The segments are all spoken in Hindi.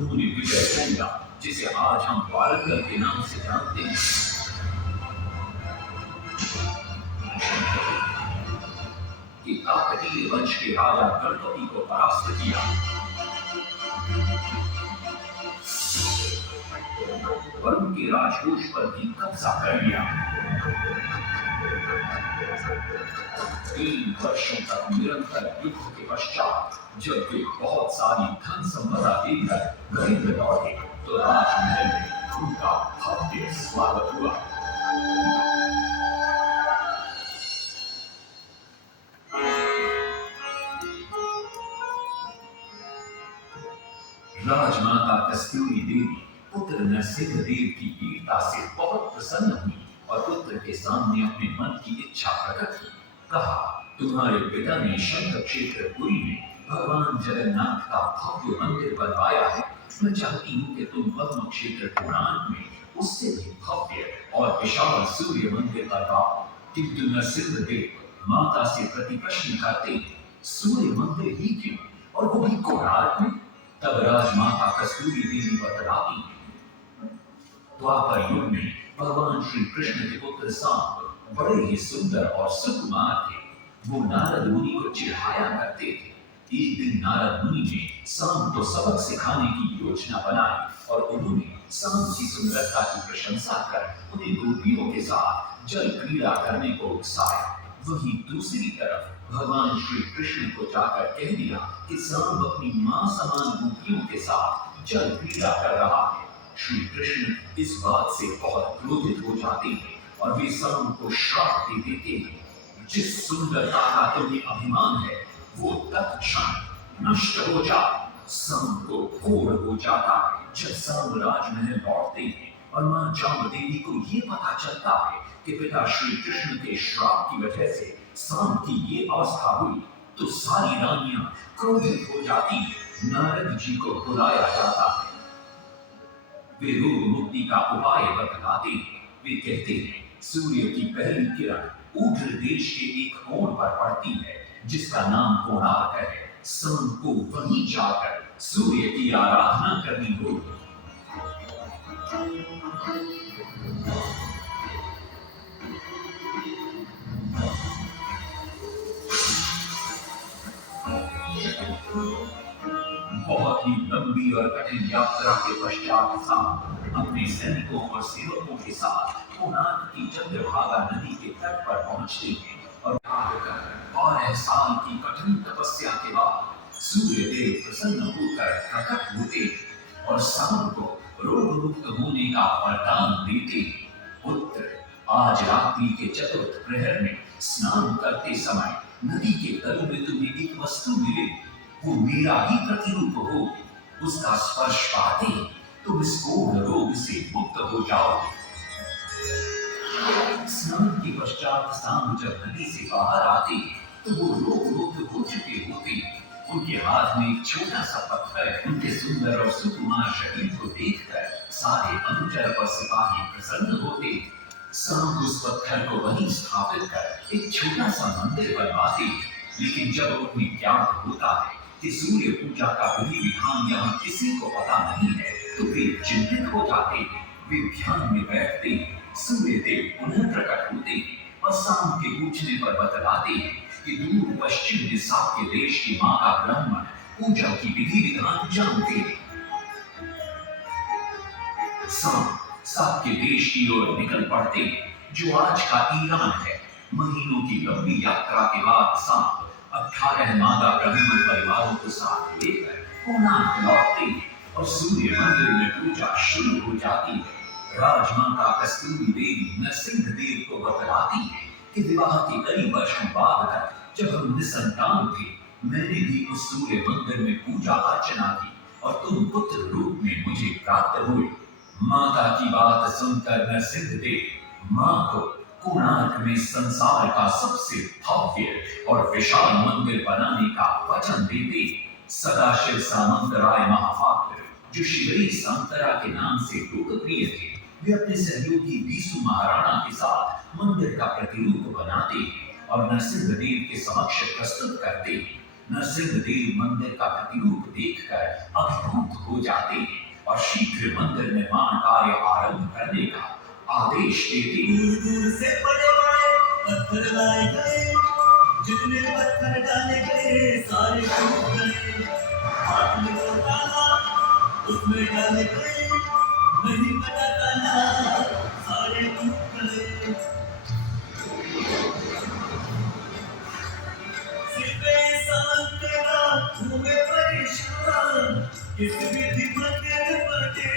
उन्होंने विजय खोजा, जिसे आज हम वारंगल के नाम से जानते हैं। कि काकतीय वंश के राजा गणपति को परास्त किया। और उनके राजकोष पर भी कब्जा कर लिया। 3 वर्षों तक निरंतर युद्ध के पश्चात जब वे बहुत सारी धन संपदा लेकर गरीब लौटे, तो राजमहल में उनका भव्य स्वागत हुआ। राजमाता कस्तूरी देवी पुत्र नरसिंह देव की वीरता से बहुत प्रसन्न हुई और पुत्र के सामने अपने मन की इच्छा प्रकट की। कहा, तुम्हारे पिता ने शंख क्षेत्र पुरी में भगवान जगन्नाथ का भव्य मंदिर बनवाया है। मैं चाहती हूँ कि तुम पद्म क्षेत्र कोणार्क में उससे भी भव्य और विशाल सूर्य मंदिर बनवाओ। किंतु नरसिंह देव माता से प्रति प्रश्न करते, सूर्य मंदिर ही क्यों, और वो भी कोणार्क में? तब राजमाता कस्तूरी देवी बतलाती, द्वापर युग में भगवान श्री कृष्ण के पुत्र सांब बड़े ही सुंदर और सुकुमार थे। वो नारद मुनि को चिढ़ाया करते थे। एक दिन नारद मुनि ने सांब को सबक सिखाने की योजना बनाई और उन्होंने सांब की सुंदरता की प्रशंसा कर उन्हें गोपियों के साथ जल क्रीड़ा करने को उकसाया। वहीं दूसरी तरफ भगवान श्री कृष्ण को जाकर कह दिया कि सांब अपनी मां समान गोपियों के साथ जल क्रीड़ा कर रहा है। श्री कृष्ण इस बात से बहुत क्रोधित हो जाते हैं और वे सांब को श्राप दे देते हैं, जिस सुंदरता का तुम्हें अभिमान है वो तत्क्षण नष्ट हो जाए। सांब को घोर हो जाता है जब सांब राजमहल लौटते हैं और मां जामदेवी को ये पता चलता है कि पिता श्री कृष्ण के श्राप की वजह से सांब की ये अवस्था हुई, तो सारी रानियां क्रोधित हो जाती हैं। नारद जी को बुलाया जाता है। वे रोग मुक्ति का उपाय बतलाते हैं। वे कहते हैं, सूर्य की पहली किरण ऊर्ध्व देश के एक कोण पर पड़ती है जिसका नाम कोणार्क है। सांब को वहीं जाकर सूर्य की आराधना करनी होगी। बहुत ही लंबी और कठिन यात्रा के पश्चात सांब अपने सैनिकों और सेवकों के साथ कोणार्क की चंद्रभागा नदी के तट पर पहुंचते हैं और 12 साल की कठिन तपस्या के बाद सूर्यदेव प्रसन्न होकर प्रकट होते और सांब को रोग मुक्त होने का वरदान देते। पुत्र, आज रात्रि के चतुर्थ प्रहर में स्नान करते समय नदी के तल में तुम्हें एक वस्तु मिले, वो मेरा ही प्रतिरूप हो। उसका स्पर्श पाते तुम इस कोढ़ रोग से मुक्त हो जाओगे। स्नान के पश्चात सांब जब नदी से बाहर आते तो वो रोग मुक्त हो चुके होते। उनके हाथ में एक छोटा सा पत्थर, उनके सुंदर और सुकुमार शरीर को देखकर सारे अनुचर और सिपाही प्रसन्न होते। सांब उस पत्थर को वहीं स्थापित कर एक छोटा सा मंदिर बनवाते। लेकिन जब उन्हें ज्ञात होता है कि सूर्य पूजा का विधि विधान यहाँ किसी को पता नहीं है, तो वे चिंतित हो जाते हैं। वे ध्यान में बैठते, सूर्य देव पुनः प्रकट होते और सांब के पूछने पर बतलाते हैं कि दूर पश्चिम दिशा के देश की मां का ब्राह्मण पूजा की विधि विधान जानते हैं। सांब सात के देश की ओर निकल पड़ते, जो आज का ईरान है। महीनों की लंबी यात्रा के बाद सांब 18 मादा ब्राह्मण परिवारों को साथ लेकर कोणार्क लौटते और सूर्य मंदिर में पूजा शुरू हो जाती है। राजमाता कस्तूरी देवी नरसिंह देव को बतलाती है कि विवाह के कई वर्षों बाद तक जब हम निसंतान थे, मैंने भी उस सूर्य मंदिर में पूजा अर्चना की और तुम पुत्र रूप में मुझे प्राप्त हुए। माता की बात सुनकर नरसिंह देव मां को कोणार्क में संसार का सबसे भव्य और विशाल मंदिर बनाने का वचन देते। सदाशिव सामंतराय महापात्र, जो शिवरी सांतरा के नाम से लोकप्रिय थे, वे अपने सहयोगी बीसू महाराणा के साथ मंदिर का प्रतिरूप बनाते और नरसिंह देव के समक्ष प्रस्तुत करते। नरसिंहदेव मंदिर का प्रतिरूप देखकर अभिभूत हो जाते हैं और शीघ्र मंदिर निर्माण कार्य आरंभ करने का आदेश देते हैं। दूर दूर से बड़े बड़े पत्थर लाए गए, जितने पत्थर डाले गए सारे टूट गए। हाथ में वो डाला उसमें डाले गए, नहीं पता डाला सारे टूट गए। सिर्फ एहसान तेरा हुए परेशान, किस विधि मंदिर बने।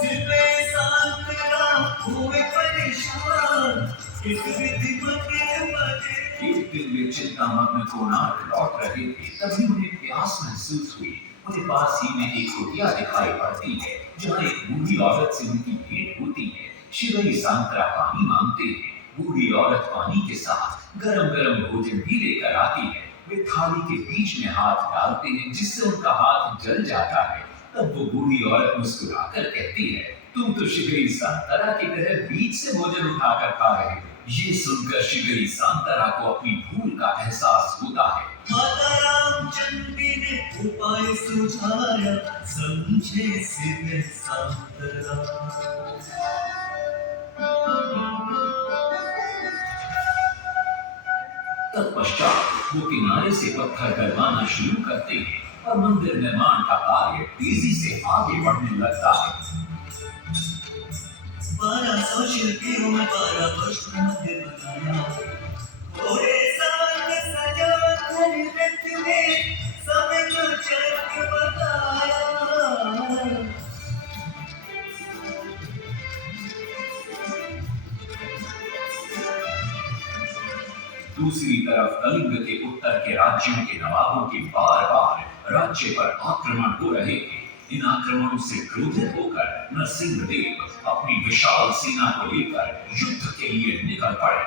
सिर्फ एहसान तेरा हुए परेशान, किस विधि मंदिर बने। एक दिन वे चिंतामग्न कोणार्क लौट रहे थे, तभी उन्हें प्यास महसूस हुई। उन्हें पास ही में एक कुटिया दिखाई पड़ती है, जहाँ एक बूढ़ी औरत से उनकी भेंट होती है। शिवई सांतरा पानी मांगते हैं। बूढ़ी औरत पानी के साथ गरम गरम भोजन भी लेकर आती है। वे थाली के बीच में हाथ डालते हैं, जिससे उनका हाथ जल जाता है। तब वो बूढ़ी औरत मुस्कुराकर कहती है, तुम तो शिवई सांतरा की तरह बीच से भोजन उठाकर खा रहे हो। ये सुनकर शिवई सांतरा को अपनी भूल का एहसास होता है। माता रामचंद्री ने उपाय सुझाया, समझे सिर्फ सांतरा। तत्पश्चात वो किनारे से पत्थर गलवाना शुरू करते हैं और मंदिर निर्माण का कार्य तेजी से आगे बढ़ने लगता है। 1200 शिल्पियों में 12 वर्ष में मंदिर बनाया। घोड़े साथ सजा घर रथ में, सब जो चढ़ बताया। दूसरी तरफ कलिंग के उत्तर के राज्यों के नवाबों के बार बार राज्य पर आक्रमण हो रहे थे। इन आक्रमणों से क्रोधित होकर नरसिंहदेव अपनी विशाल सेना को लेकर युद्ध के लिए निकल पड़े।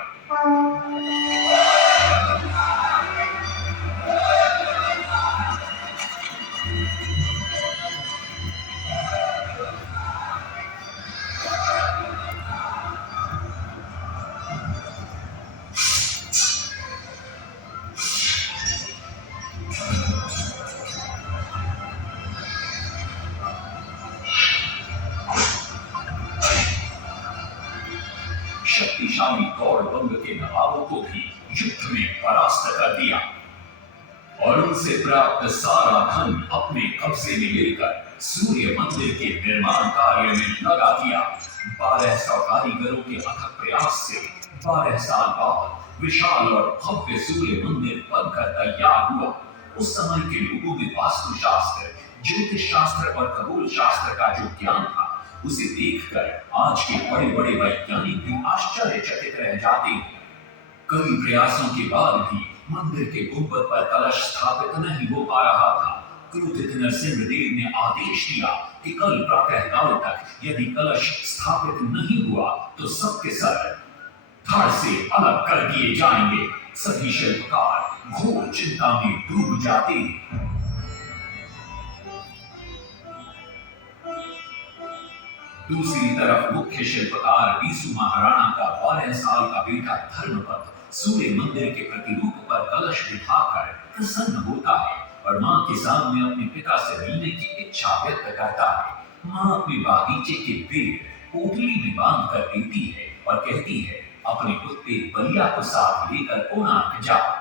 शक्तिशाली गौड़बंग के नवाबों को भी युद्ध में परास्त कर दिया और उनसे प्राप्त सारा धन अपने कब्जे में लेकर सूर्य मंदिर के निर्माण कार्य में लगा दिया। 1200 कारीगरों के अथक प्रयास से 12 साल बाद विशाल और भव्य सूर्य मंदिर बनकर तैयार हुआ। उस समय के लोगों में वास्तु शास्त्र, ज्योतिष शास्त्र और खगोल शास्त्र का जो ज्ञान था, उसे देखकर आज के बड़े बड़े वैज्ञानिक भी आश्चर्यचकित रह जाते हैं। कई प्रयासों के बाद भी मंदिर के गुंबद पर कलश स्थापित नहीं हो पा रहा था। क्रोधित नरसिंहदेव ने आदेश दिया कि कल प्रातः काल तक यदि कलश स्थापित नहीं हुआ तो सबके सर धड़ से अलग कर दिए जाएंगे। सभी शिल्पकार घोर चिंता में डूब जाते हैं। दूसरी तरफ मुख्य शिल्पकार बीसू महाराणा का 12 साल का बेटा धर्मपद सूर्य मंदिर के प्रतिरूप पर कलश बिठाकर प्रसन्न होता है और मां के सामने अपने पिता से मिलने की इच्छा व्यक्त करता है। मां अपने बागीचे के पेड़ पोटली में बांध कर देती है और कहती है, अपने कुत्ते बलिया को साथ लेकर कोणार्क जाओ।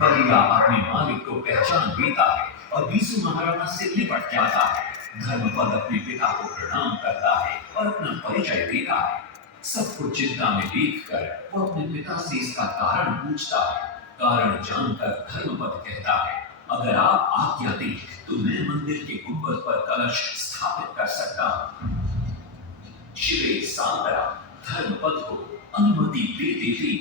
बलिया अपने मालिक को पहचान लेता है और बीसू महाराणा से निपट जाता है। धर्मपद अपने पिता को प्रणाम करता है और अपना परिचय देता है। सब कुछ चिंता में देखकर वो अपने पिता से इसका कारण पूछता है। कारण जानकर धर्मपद कहता है, अगर आप आज्ञा दें तो मैं मंदिर के गुंबद पर कलश स्थापित कर सकता हूँ। शिवे सांतरा धर्मपद को अनुमति दे देती।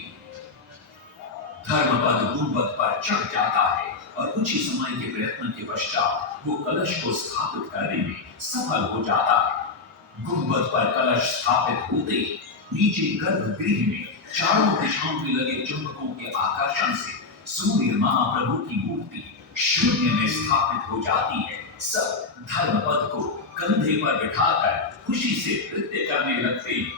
धर्मपद गुंबद पर चढ़ जाता है और कुछ ही समय के प्रयत्न के पश्चात वो कलश को स्थापित करने में सफल हो जाता है। गुंबद पर कलश स्थापित होते ही नीचे गर्भगृह में चारों दिशाओं में लगे चुंबकों के आकर्षण से सूर्य महाप्रभु की मूर्ति शून्य में स्थापित हो जाती है। सब धर्मपद को कंधे पर बिठाकर खुशी से नृत्य करने लगते हैं।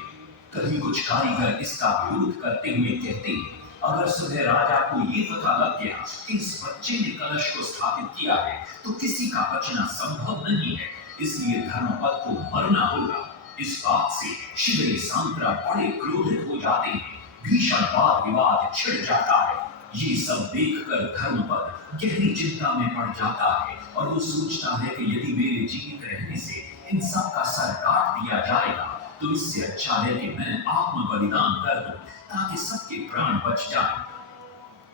कभी कुछ कारीगर इसका विरोध करते हुए कहते, अगर सुबह राजा को ये पता लग गया कि इस बच्चे ने कलश को स्थापित किया है तो किसी का बचना संभव नहीं है, इसलिए धर्मपद को मरना होगा। इस बात से शिवरी सांतरा बड़े क्रोधित हो जाते हैं, भीषण वाद विवाद छिड़ जाता है। ये सब देखकर धर्मपद गहरी चिंता में पड़ जाता है और वो सोचता है कि यदि मेरे जीवित रहने से इन सब का सर काट दिया जाएगा तो इससे अच्छा है कि मैं आत्म बलिदान कर दूं ताकि सबके प्राण बच जाएं।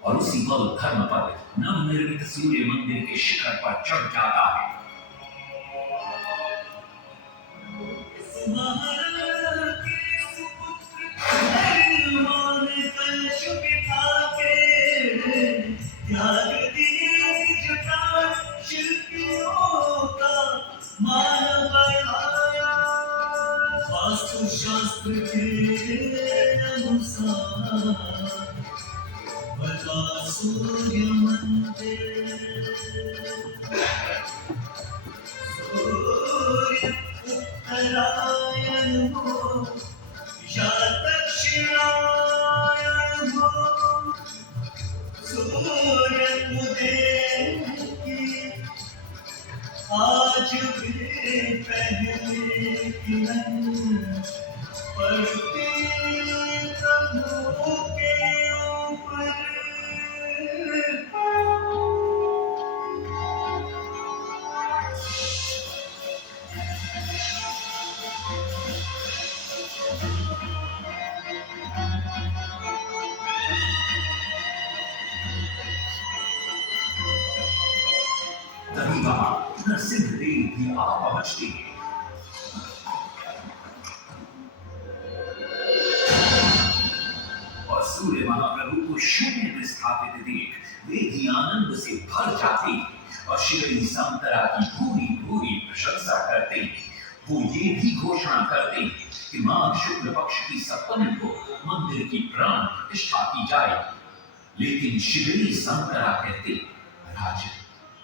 और उसी पल धर्मपद नवनिर्मित सूर्य मंदिर के शिखर पर चढ़ जाता है। शास्त्र के अनुसार बना सूर्य मंदिर, सूर्य उत्तरायण हो या दक्षिणायन हो, सूर्य उदय की आज भी पहले किरण पड़ती प्रभु के ऊपर। तभी वहां नरसिंहदेव भी आ पहुंचते हैं। और सूर्य महाप्रभु को शून्य में स्थापित देख वे भी आनंद से भर जाते हैं और शिवरी सांतरा की पूरी पूरी प्रशंसा करते हैं। वो ये भी घोषणा करते हैं कि माघ शुक्ल पक्ष की सप्तमी को मंदिर की प्राण प्रतिष्ठा की जाएगी। लेकिन शिवरी सांतरा कहते, राजन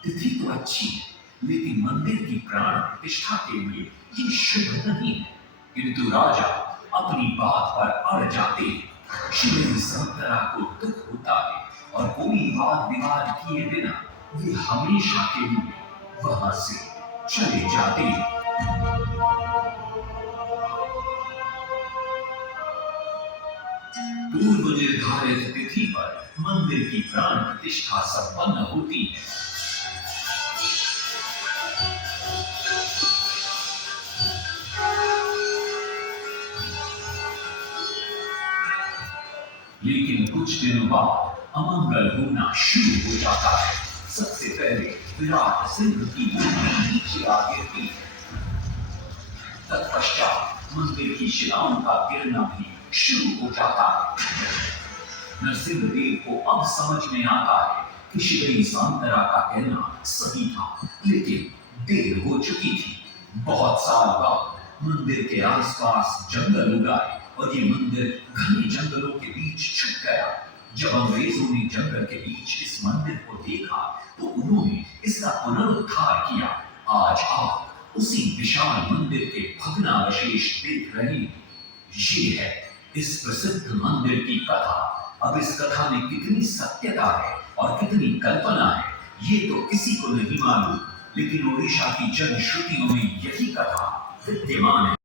तिथि तो अच्छी है लेकिन मंदिर की प्राण प्रतिष्ठा के लिए ये शुभ नहीं है। किंतु राजा अपनी बात पर अड़ जाते हैं। शिवरी सांतरा को दुख होता है और कोई वाद विवाद किए बिना वे हमेशा के लिए वहां से चले जाते हैं। पूर्व निर्धारित तिथि पर मंदिर की प्राण प्रतिष्ठा संपन्न होती है। लेकिन कुछ दिनों बाद अमंगल होना शुरू हो जाता है। सबसे पहले विराट सिंह की मूर्ति नीचे आ गिरती है। तत्पश्चात मंदिर की शिलाओं का गिरना भी शुरू हो जाता है। नरसिंहदेव को अब समझ में आता है कि शिवरी सांतरा का कहना सही था, लेकिन देर हो चुकी थी। बहुत साल बाद मंदिर के आसपास जंगल उगाए और ये मंदिर घने जंगलों के बीच छुप गया। जब अंग्रेजों ने जंगल के बीच इस मंदिर को देखा तो उन्होंने इसका पुनरुद्धार किया। आज आप उसी विशाल मंदिर के भग्नावशेष देख रहे हैं। ये है इस प्रसिद्ध मंदिर की कथा। अब इस कथा में कितनी सत्यता है और कितनी कल्पना है ये तो किसी को नहीं मालूम, लेकिन ओडिशा की जनश्रुतियों में यही कथा विद्यमान है।